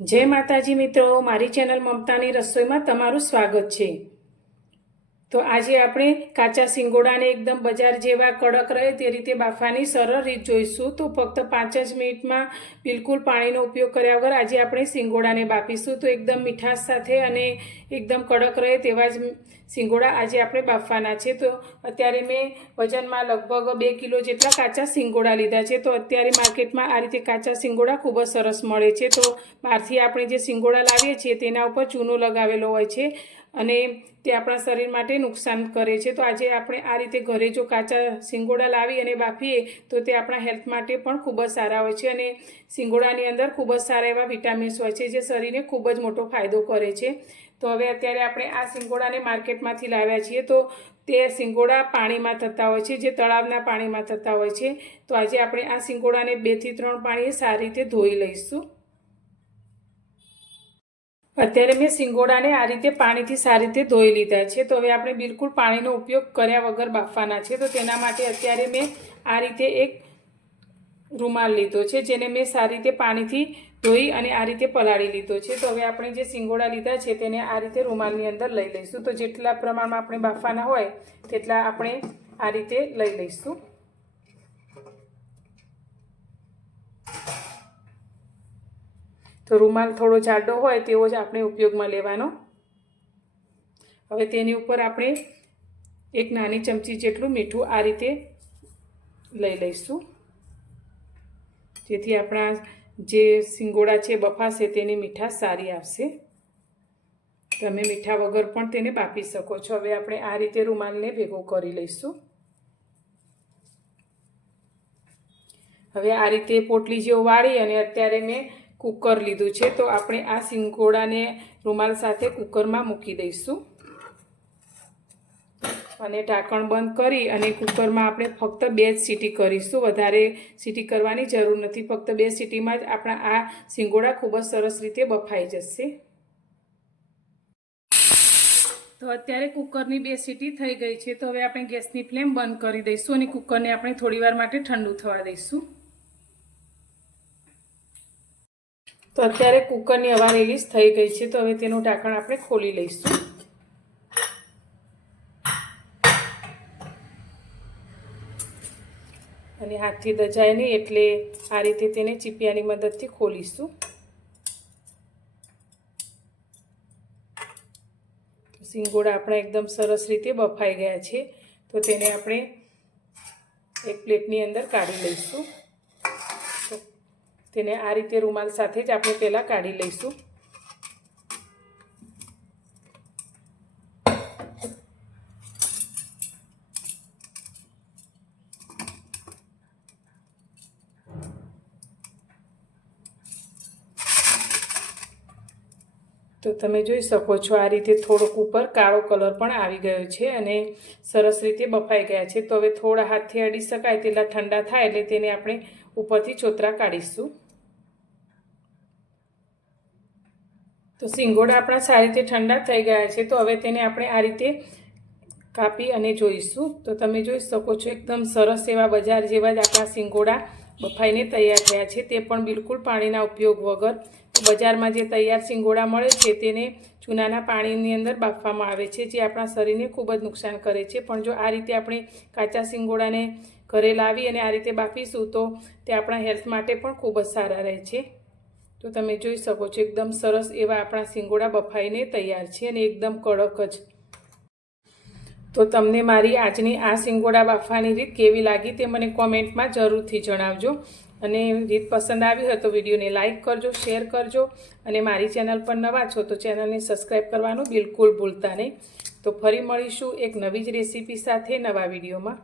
જય માતાજી મિત્રો મારી ચેનલ મમતાની રસોઈમાં તમારું સ્વાગત છે. તો આજે આપણે કાચા સિંગોડાને એકદમ બજાર જેવા કડક રહે તે રીતે બાફવાની સરળ રીત જોઈશું. તો ફક્ત પાંચ જ મિનિટમાં બિલકુલ પાણીનો ઉપયોગ કર્યા વગર આજે આપણે સિંગોડાને બાફીશું. તો એકદમ મીઠાશ સાથે અને એકદમ કડક રહે તેવા જ સિંગોડા આજે આપણે બાફવાના છે. તો અત્યારે મેં વજનમાં લગભગ બે કિલો જેટલા કાચા સિંગોડા લીધા છે. તો અત્યારે માર્કેટમાં આ રીતે કાચા સિંગોડા ખૂબ જ સરસ મળે છે. તો બહારથી આપણે જે સિંગોડા લાવીએ છીએ તેના ઉપર ચૂનો લગાવેલો હોય છે અને તે આપણા શરીર માટે નુકસાન કરે છે. તો આજે આપણે આ રીતે ઘરે જો કાચા સિંગોડા લાવી અને બાફીએ, તો તે આપણા હેલ્થ માટે પણ ખૂબ જ સારા હોય છે અને સિંગોડાની અંદર ખૂબ જ સારા એવા વિટામિન્સ હોય છે જે શરીરને ખૂબ જ મોટો ફાયદો કરે છે. તો હવે અત્યારે આપણે આ સિંગોડાને માર્કેટમાંથી લાવ્યા છીએ. તો તે સિંગોડા પાણીમાં થતા હોય છે, જે તળાવના પાણીમાં થતા હોય છે. તો આજે આપણે આ સિંગોડાને બેથી ત્રણ પાણીએ સારી રીતે ધોઈ લઈશું. અત્યારે મેં સિંગોડાને આ રીતે પાણીથી સારી રીતે ધોઈ લીધા છે. તો હવે આપણે બિલકુલ પાણીનો ઉપયોગ કર્યા વગર બાફવાના છે. તો તેના માટે અત્યારે મેં આ રીતે એક રૂમાલ લીધો છે, જેને મેં સારી રીતે પાણીથી ધોઈ અને આ રીતે પલાળી લીધો છે. તો હવે આપણે જે સિંગોડા લીધા છે, તેને આ રીતે રૂમાલની અંદર લઈ લઈશું. તો જેટલા પ્રમાણમાં આપણે બાફવાના હોય, તેટલા આપણે આ રીતે લઈ લઈશું. તો રૂમાલ થોડો જાડો હોય તેવો જ આપણે ઉપયોગમાં લેવાનો. હવે તેની ઉપર આપણે એક નાની ચમચી જેટલું મીઠું આ રીતે લઈ લઈશું. જેથી આપણા જે સિંગોડા છે બફાશે તેની મીઠાશ સારી આવશે. તમે મીઠા વગર પણ તેને બાફી શકો છો. હવે આપણે આ રીતે રૂમાલને ભેગો કરી લઈશું. હવે આ રીતે પોટલી જેવું વાળી અને અત્યારે મેં કુકર લીધું છે, તો આપણે આ સિંગોડાને રૂમાલ સાથે કુકરમાં મૂકી દઈશું. અને ઢાંકણ બંધ કરી અને કુકરમાં આપણે ફક્ત બે જ સીટી કરીશું. વધારે સીટી કરવાની જરૂર નથી, ફક્ત બે સીટીમાં જ આપણા આ સિંગોડા ખૂબ જ સરસ રીતે બફાઈ જશે. તો અત્યારે કુકરની બે સીટી થઈ ગઈ છે, તો હવે આપણે ગેસની ફ્લેમ બંધ કરી દઈશું અને કુકરને આપણે થોડીવાર માટે ઠંડુ થવા દઈશું. તો અત્યારે કુકરની હવા રિલીઝ થઈ ગઈ છે, તો હવે તેનું ઢાંકણ આપણે ખોલી લઈશું. અને હાથથી દજાય નહીં એટલે આ રીતે તેને ચીપિયાની મદદથી ખોલીશું. સિંગોડા આપણા એકદમ સરસ રીતે બફાઈ ગયા છે, તો તેને આપણે એક પ્લેટની અંદર કાઢી લઈશું. તેને આ રીતે રૂમાલ સાથે જ આપણે પહેલાં કાઢી લઈશું. તો તમે જોઈ શકો છો આ રીતે થોડોક ઉપર કાળો કલર પણ આવી ગયો છે અને સરસ રીતે બફાઈ ગયા છે. તો હવે થોડા હાથથી અડી શકાય તેટલા ઠંડા થાય એટલે તેને આપણે ઉપરથી ચોતરા કાઢીશું. તો સિંગોડા આપણા સારી રીતે ઠંડા થઈ ગયા છે, તો હવે તેને આપણે આ રીતે કાપી અને જોઈશું. તો તમે જોઈ શકો છો, એકદમ સરસ એવા બજાર જેવા જ આપણા સિંગોડા બફાઈને તૈયાર થયા છે. તે પણ બિલકુલ પાણીના ઉપયોગ વગર. બજારમાં જે તૈયાર સિંગોડા મળે છે, તેને ચૂનાના પાણીની અંદર બાફવામાં આવે છે, જે આપણા શરીરને ખૂબ જ નુકસાન કરે છે. પણ જો આ રીતે આપણે કાચા સિંગોડાને ઘરે લાવી અને આ રીતે બાફીશું, તો તે આપણા હેલ્થ માટે પણ ખૂબ જ સારા રહે છે. તો તમે જોઈ શકો છો, એકદમ સરસ એવા આપણા સિંગોડા બફાઈને તૈયાર છે અને એકદમ કડક જ. તો તમને મારી આજની આ સિંગોડા બાફવાની રીત કેવી લાગી તે મને કોમેન્ટમાં જરૂરથી જણાવજો. અને રીત પસંદ આવી હોય તો વિડીયોને લાઇક કરજો, શેર કરજો અને મારી ચેનલ પર નવા છો તો ચેનલને સબસ્ક્રાઈબ કરવાનું બિલકુલ ભૂલતા નહીં. તો ફરી મળીશું એક નવી જ રેસીપી સાથે નવા વિડીયોમાં.